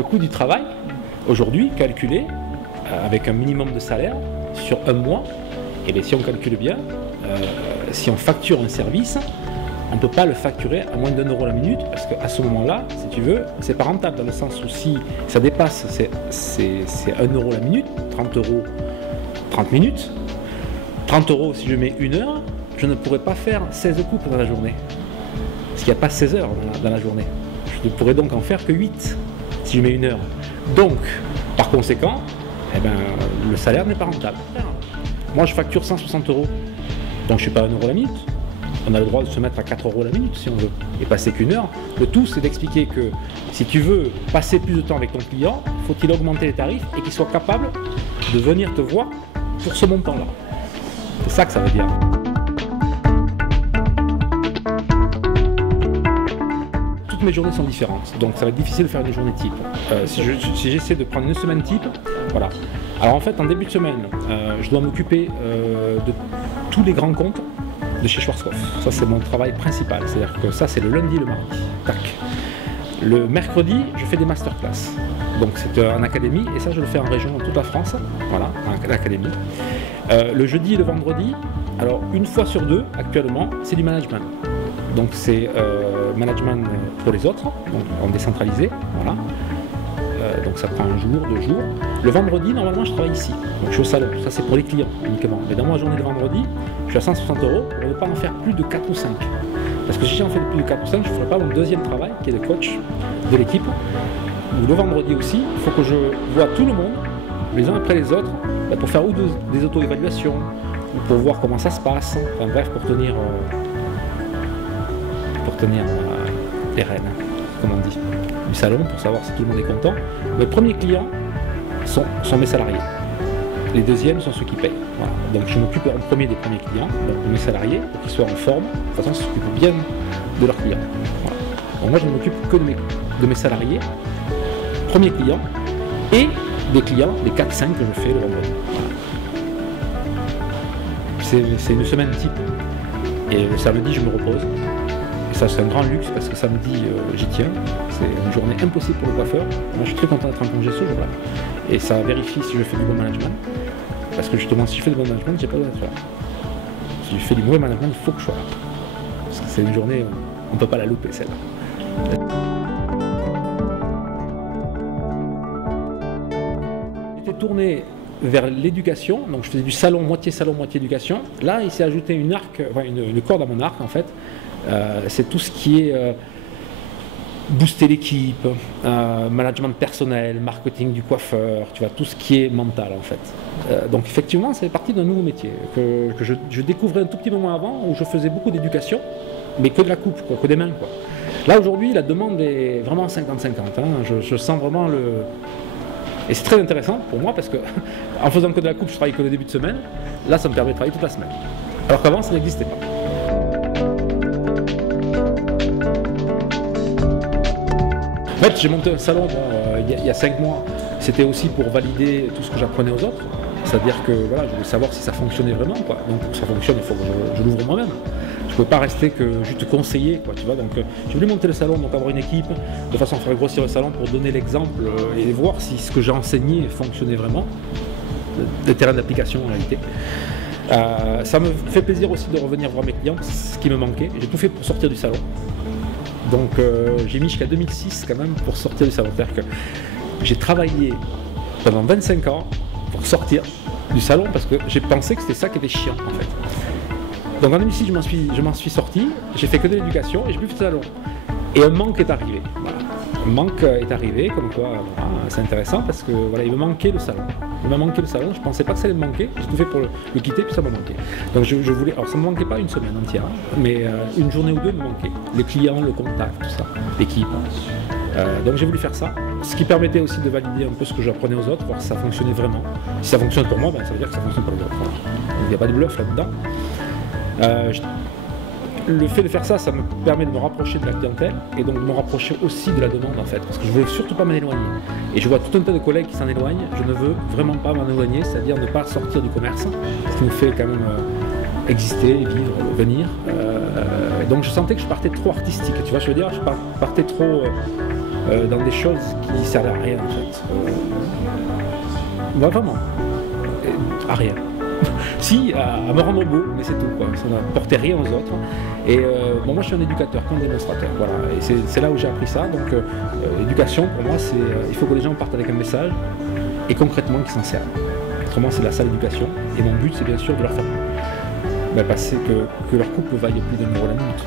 le coût du travail, aujourd'hui, calculé avec un minimum de salaire sur un mois, et bien si on calcule bien, si on facture un service, on ne peut pas le facturer à moins d'1 € la minute, parce qu'à ce moment-là, si tu veux, c'est pas rentable, dans le sens où si ça dépasse, c'est 1 € la minute, 30 € 30 minutes, 30 € si je mets 1 heure, je ne pourrais pas faire 16 coupes dans la journée, parce qu'il n'y a pas 16 heures dans la journée. Je ne pourrais donc en faire que 8 si je mets 1 heure. Donc, par conséquent, eh ben, le salaire n'est pas rentable. Moi, je facture 160 €, donc je ne suis pas à 1 € la minute. On a le droit de se mettre à 4 € la minute si on veut, et passer qu'1 heure. Le tout, c'est d'expliquer que si tu veux passer plus de temps avec ton client, faut-il augmenter les tarifs et qu'il soit capable de venir te voir pour ce montant-là. C'est ça que ça veut dire. Toutes mes journées sont différentes, donc ça va être difficile de faire des journées type. Si j'essaie de prendre une semaine type, voilà. Alors en fait, en début de semaine, je dois m'occuper de tous les grands comptes de chez Schwarzkopf. Ça, c'est mon travail principal. C'est-à-dire que ça, c'est le lundi et le mardi. Tac. Le mercredi, je fais des masterclass. Donc c'est en académie, et ça, je le fais en région dans toute la France. Voilà, en académie. Le jeudi et le vendredi, alors une fois sur deux, actuellement, c'est du management. Donc c'est management pour les autres, donc en décentralisé, voilà. Donc ça prend 1 jour, 2 jours. Le vendredi, normalement, je travaille ici. Donc je suis au salon, ça c'est pour les clients uniquement. Mais dans ma journée de vendredi, je suis à 160 € pour ne pas en faire plus de 4 ou 5. Parce que si j'en fais plus de 4 ou 5, je ne ferai pas mon deuxième travail, qui est le coach de l'équipe. Ou le vendredi aussi, il faut que je vois tout le monde, les uns après les autres, pour faire ou des auto-évaluations, ou pour voir comment ça se passe. Enfin bref, pour tenir les rênes, comme on dit, du salon, pour savoir si tout le monde est content. Mes premiers clients sont mes salariés. Les deuxièmes sont ceux qui payent. Voilà. Donc je m'occupe en premier des premiers clients, donc de mes salariés, pour qu'ils soient en forme, de toute façon ils s'occupent bien de leurs clients. Voilà. Donc moi je ne m'occupe que de mes salariés, premiers clients, et des clients, des 4-5 que je fais le vendredi. Voilà. C'est une semaine type. Et le samedi je me repose. Et ça c'est un grand luxe parce que samedi j'y tiens. C'est une journée impossible pour le coiffeur. Moi je suis très content d'être en congé ce jour-là. Et ça vérifie si je fais du bon management. Parce que justement, si je fais du bon management, j'ai pas besoin d'être là. Si je fais du mauvais management, il faut que je sois là. Parce que c'est une journée, on ne peut pas la louper celle-là. J'étais tourné vers l'éducation, donc je faisais du salon, moitié éducation. Là, il s'est ajouté une corde à mon arc en fait. C'est tout ce qui est booster l'équipe, management personnel, marketing du coiffeur, tu vois, tout ce qui est mental en fait. Donc effectivement, c'est parti d'un nouveau métier que je découvrais un tout petit moment avant, où je faisais beaucoup d'éducation, mais que de la coupe, quoi, que des mains, quoi. Là aujourd'hui, la demande est vraiment 50-50. Hein. Je sens vraiment le... Et c'est très intéressant pour moi parce que en faisant que de la coupe, je travaille que le début de semaine. Là, ça me permet de travailler toute la semaine. Alors qu'avant, ça n'existait pas. En fait, j'ai monté un salon il y a 5 mois. C'était aussi pour valider tout ce que j'apprenais aux autres. C'est-à-dire que voilà, je voulais savoir si ça fonctionnait vraiment, quoi. Donc pour que ça fonctionne, il faut que je l'ouvre moi-même. Je ne peux pas rester que juste conseiller, quoi, tu vois. Donc j'ai voulu monter le salon, donc avoir une équipe, de façon à faire grossir le salon pour donner l'exemple et voir si ce que j'ai enseigné fonctionnait vraiment. Le terrain d'application en réalité. Ça me fait plaisir aussi de revenir voir mes clients, ce qui me manquait. J'ai tout fait pour sortir du salon. Donc j'ai mis jusqu'à 2006 quand même pour sortir du salon. C'est-à-dire que j'ai travaillé pendant 25 ans pour sortir du salon parce que j'ai pensé que c'était ça qui était chiant en fait. Donc en 2006 je m'en suis sorti, j'ai fait que de l'éducation et j'ai plus fait de salon. Et un manque est arrivé. Voilà. Un manque est arrivé, comme quoi voilà, c'est intéressant parce que voilà, il me manquait le salon. Il m'a manqué le salon, je pensais pas que ça allait me manquer, j'ai tout fait pour le quitter puis ça m'a manqué. Donc je voulais, alors ça me manquait pas une semaine entière, mais une journée ou deux me manquait. Les clients, le contact, tout ça, l'équipe. Donc j'ai voulu faire ça, ce qui permettait aussi de valider un peu ce que j'apprenais aux autres, voir si ça fonctionnait vraiment. Si ça fonctionne pour moi, ben, ça veut dire que ça fonctionne pour les autres. Voilà. Donc il n'y a pas de bluff là-dedans. Le fait de faire ça, ça me permet de me rapprocher de la clientèle et donc de me rapprocher aussi de la demande en fait, parce que je ne veux surtout pas m'en éloigner. Et je vois tout un tas de collègues qui s'en éloignent, je ne veux vraiment pas m'en éloigner, c'est-à-dire ne pas sortir du commerce, ce qui nous fait quand même exister, vivre, venir. Donc je sentais que je partais trop artistique, tu vois, je veux dire, je partais trop dans des choses qui servent à rien en fait. Vraiment, à rien. Si, à me rendre beau, mais c'est tout, quoi. Ça n'apportait rien aux autres. Et bon, moi je suis un éducateur, pas un démonstrateur. Voilà. Et c'est là où j'ai appris ça. Donc l'éducation, pour moi, c'est il faut que les gens partent avec un message et concrètement qu'ils s'en servent. Autrement, c'est la sale éducation. Et mon but, c'est bien sûr de leur faire passer que leur couple vaille plus d'un euro la minute.